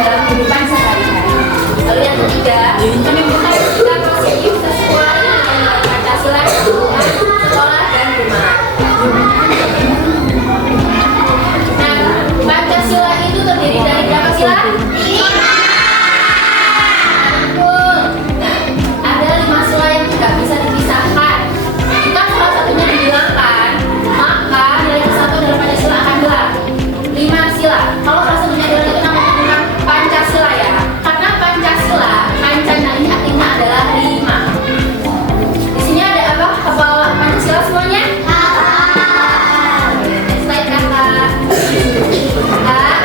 dalam kehidupan sehari-hari. Lalu yang ketiga, menunjukkan sikap positif sesuai dengan Pancasila di lingkungan sekolah dan rumah. Nah, Pancasila itu terdiri dari berapa sila? 5. Betul. Nah, ada 5 sila yang tidak bisa dipisahkan. Jika salah satunya dihilangkan, maka nilai kesatuan dalam Pancasila akan hilang. 5 sila. Kalau salah satunya hilang itu namanya bukan Pancasila ya. Karena Pancasila, Pancana ini artinya adalah 5. Di sini ada apa? Hafal Pancasila semuanya? Next slide kakak. Kak.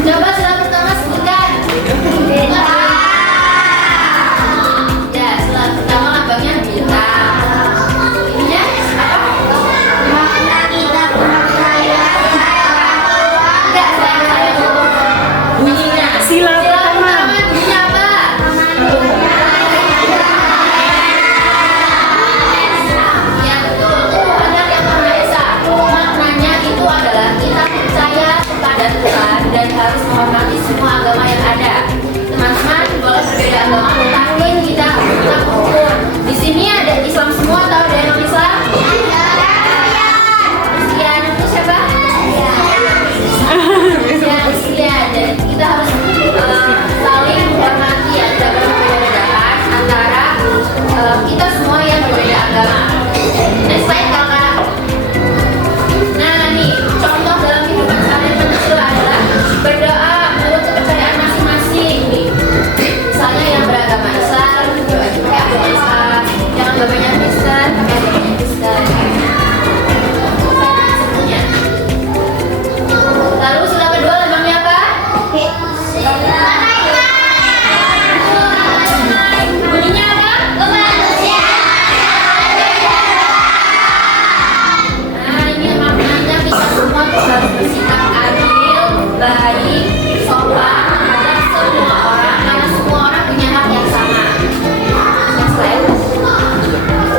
Coba sila pertama sebutkan. Ya, sila pertama lambangnya bintang. Ininya apa? Enggak, saya bunyinya. Sila pertama. Bunyinya apa? Ya betul, Tuhan yang Maha Esa. Maknanya itu adalah kita percaya kepada Tuhan dan harus menghormati semua agama yang ada. Teman-teman boleh berbeda agama, tetapi kita rukun. Di sini ada Islam semua, tahu ada yang Islam? Kristian itu siapa? Kristian. Jadi kita harus saling menghormati ya, tidak boleh membeda-bedakan antara kita semua yang berbeda agama. Next slide kakak. Nah nih, contoh dalam kehidupan sehari-hari Pancasila adalah berdoa menurut kepercayaan masing-masing nih. Misalnya yang beragama Islam, doa pakai agama Islam. Yang agamanya Kristen, pakai agamanya Kristen. Semuanya. Lalu sila kedua lambangnya apa? Bunyinya apa? Nah ini maknanya kita semua tuh harus bersikap adil, baik, sopan terhadap semua orang karena semua orang punya hak yang sama. Next slide.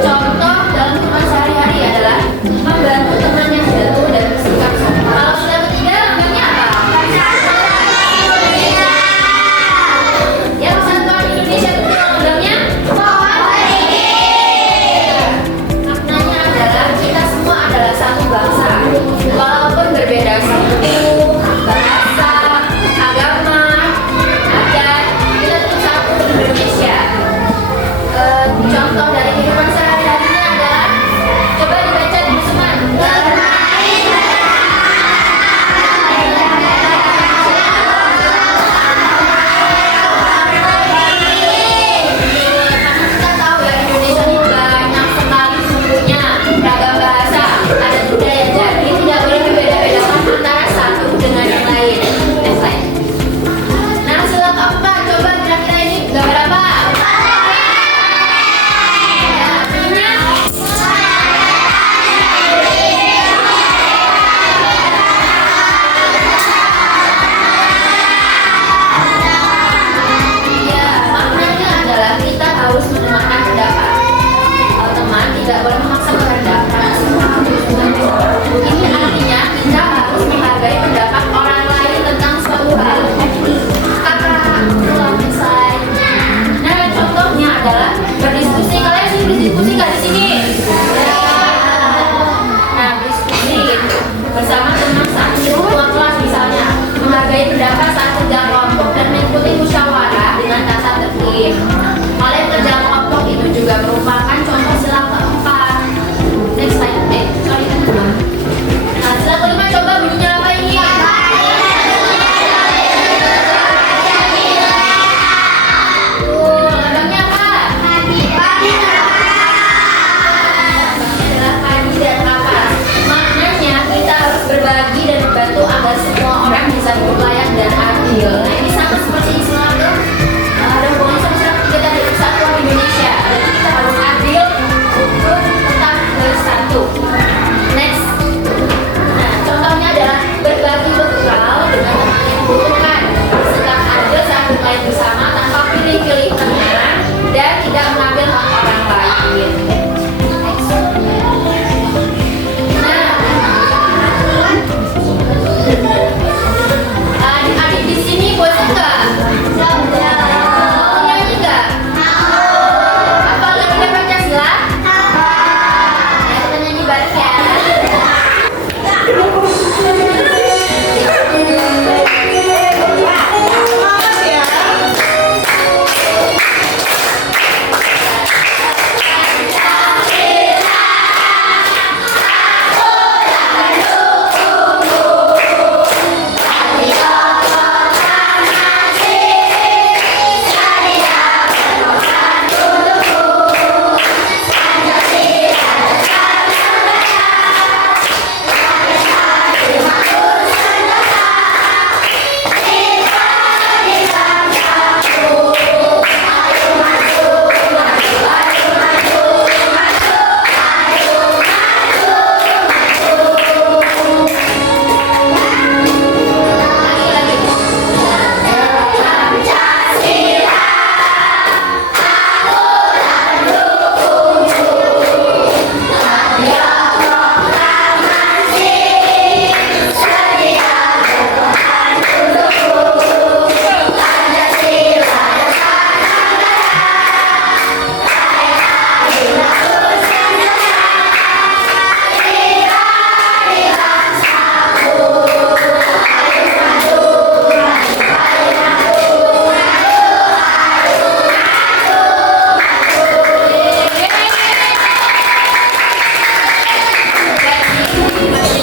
Contoh dalam kehidupan sehari-hari adalah membantu teman yang jatuh dan bersikap sopan. Kalau sila ketiga lambangnya apa? Ya, Persatuan Indonesia itu lambangnya maknanya adalah kita semua adalah satu bangsa. Walaupun berbeda suku, bahasa, agama, adat, kita tetap satu di Indonesia. Contoh dari kehidupan sehari-harinya adalah coba dibaca teman-teman. Kita tahu ya Indonesia ini banyak sekali sukunya, beragam bahasa, ada budaya, jadi tidak boleh berbeda-bedakan antara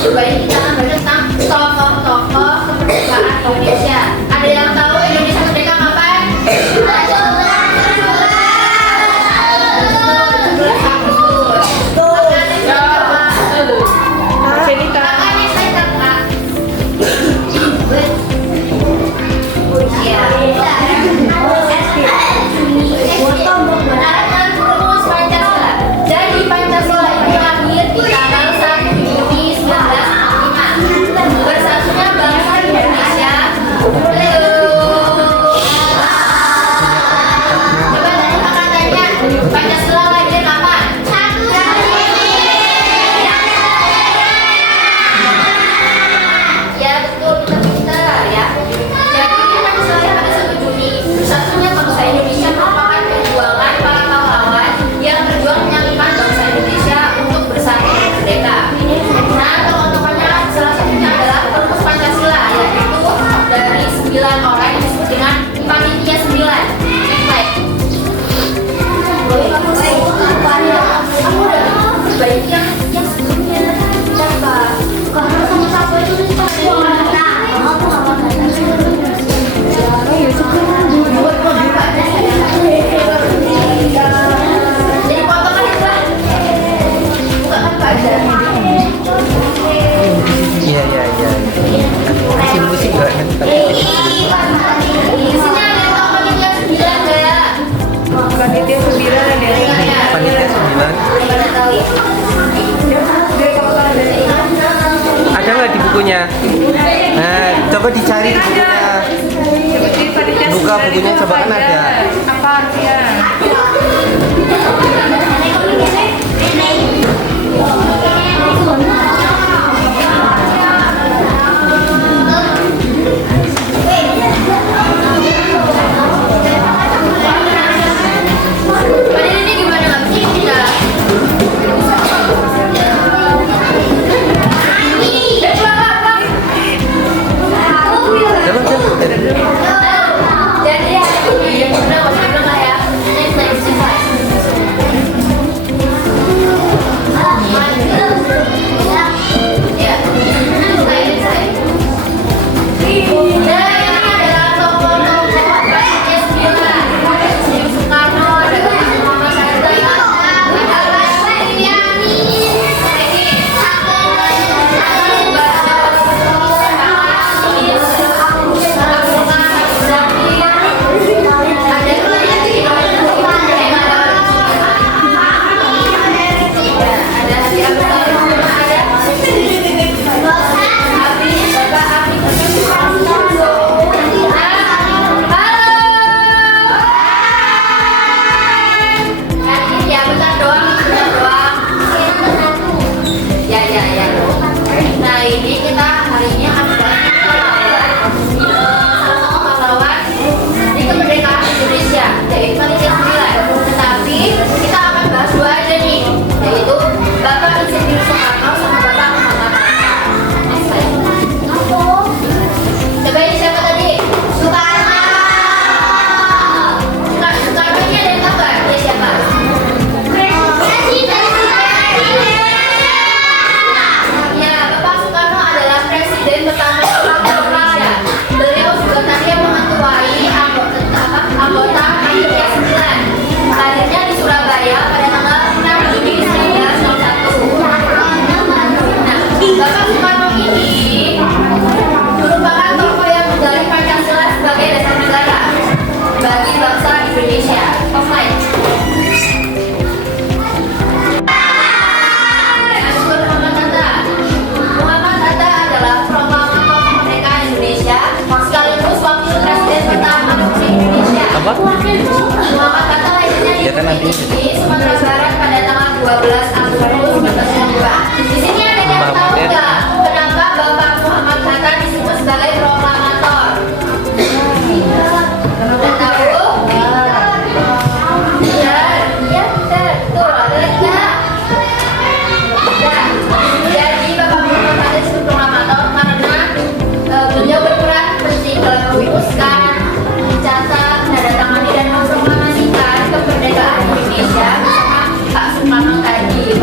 Coba ini kita akan belajar tentang tokoh-tokoh kemerdekaan Indonesia. Ada yang tahu Indonesia merdeka kapan? 17 Agustus. Makanya saya kakak. Jadi Pancasila itu lahir di tanggal 1 Juni 1945. Bersatunya bangsa Indonesia. Coba tadi kakak tanya, Pancasila lahir kapan? Ya betul, kita pintar ya. Jadi Pancasila lahir pada 1 Juni. Bersatunya bangsa Indonesia merupakan perjuangan para pahlawan yang berjuang menyatukan bangsa Indonesia untuk bersatu dan merdeka. Nah, tokoh-tokohnya salah satunya adalah perumus Pancasila, yaitu dari 9 orang yang disebut dengan Panitia 9. Aku udah perbaiki yang sebelumnya. Siapa? Kalau sama siapa itu jadi potongan itu lah. Bukan kan Pak Ajar? Iya. Musik juga kan. Di sini ada yang tahu Panitia 9 nggak? Panitia 9 ada. Panitia 9. Pada tahu? Ada nggak di bukunya? Nah, coba dicari di bukunya. Buka bukunya, coba kan ada. Apa artinya? Pada ini gimana nggak bisa kita? Jadi hari ini udah nggak lah ya. Next slide. Ya, next slide. Nah, ini adalah tokoh-tokoh Pancasila. Soekarno, ada Muhammad Hatta, ada Suryani, Nah ini kita hari ini akan bahas pahlawan di kemerdekaan Indonesia, yaitu Panitia 9. Tetapi kita akan bahas dua aja nih, yaitu Bapak Insinyur Soekarno sama Bapak Muhammad Hatta. Next slide. Coba ini siapa tadi? Soekarno. Soekarno ini ada yang tahu nggak? Dia siapa? Ya, Bapak Soekarno adalah presiden pertama Indonesia. Beliau juga tadi yang mengetuai anggota Panitia 9. Lahirnya di Surabaya pada tanggal 6 Juni 1901. Nah, Bapak Soekarno ini merupakan tokoh yang menggali Pancasila sebagai dasar negara bagi bangsa Indonesia. Offline. Muhammad Hatta adalah proklamator kemerdekaan Indonesia sekaligus wakil presiden pertama Republik Indonesia. Apa? Muhammad Hatta lahirnya di Ya kan nanti. Bukit Sumatera Barat pada tanggal 12 Agustus 1902. Di sini ada yang tahu nggak kenapa Bapak Muhammad Hatta disebut sebagai proklamator? Udah tahu? Iya, betul. Ada lagi nggak? Jadi Bapak Muhammad Hatta disebut proklamator karena beliau berperan penting dalam merumuskan, mencatat, menandatangani dan memproklamasikan kemerdekaan Indonesia bersama Pak Soekarno tadi.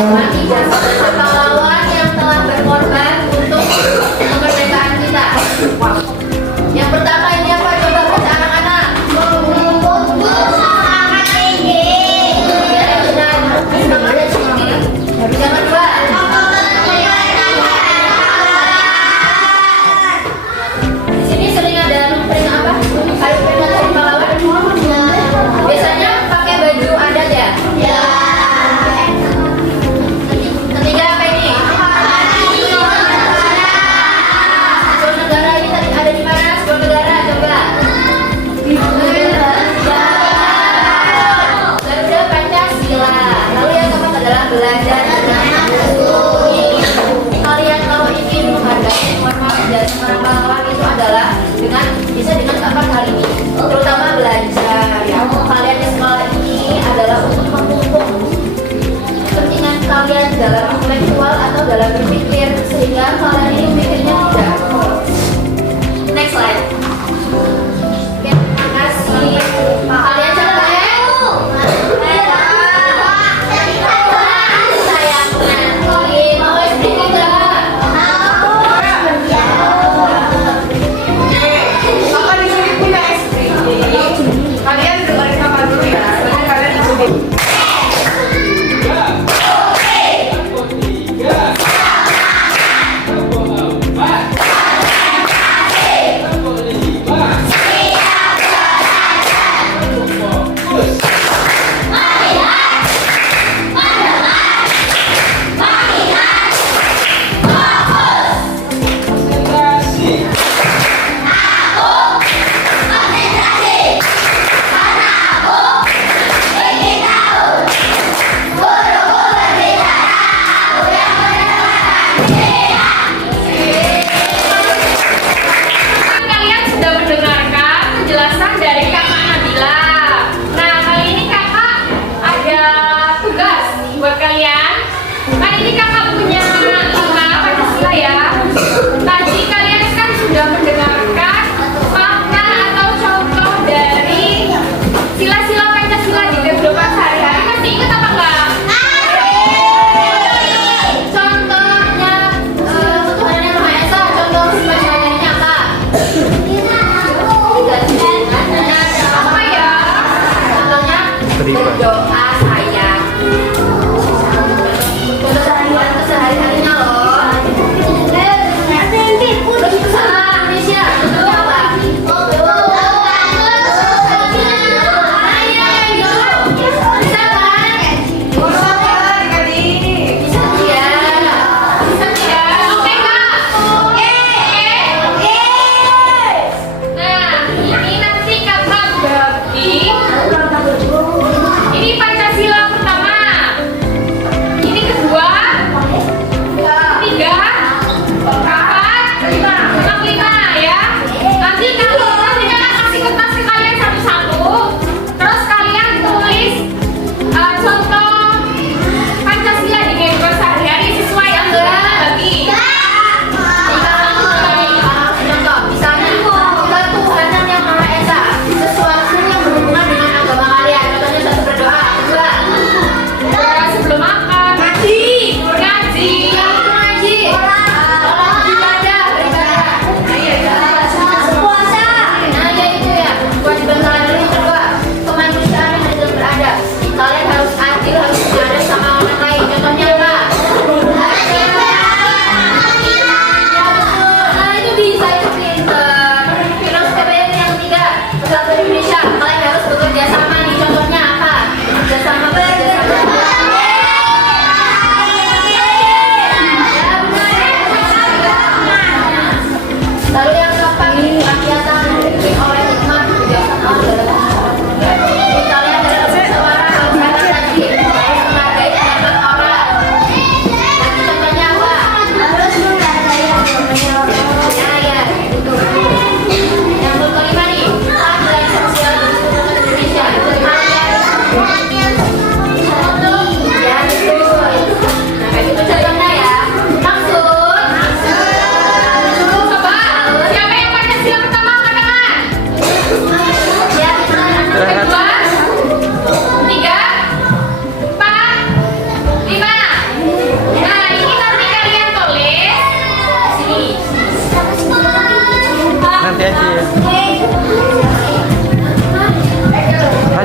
menghormati jasa pahlawan yang telah berkorban untuk kemerdekaan kita. Yang pertama ini apa? Coba baca anak-anak. Ya, benar. Semangat dan tinggi. Yang kedua. Di sini sering ada lumpring apa? Ayo peringatan pahlawan. Biasanya pakai baju adat ya? Ketiga apa ini? Simbol negara ini tadi ada di mana? Simbol negara coba. Garuda Pancasila. Lalu yang keempat adalah belajar dengan menekuni. Kalian kalau ingin menghargai menghormati jasa para pahlawan itu adalah bisa dengan keempat hal ini. Terutama belajar. Ya, kalian di sekolah ini adalah untuk memupuk kepentingan kalian dalam intelektual atau dalam berpikir sehingga kalian ini pikirnya tidak. Next slide. Oke, terima kasih. Kalian coba ya. Sayangnya. Oke, mau explain enggak? Papa di sini punya ekstrim. Kalian dengerin Papa dulu ya. Soalnya kalian di sini.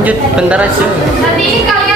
lanjut bentar aja. Nanti kalian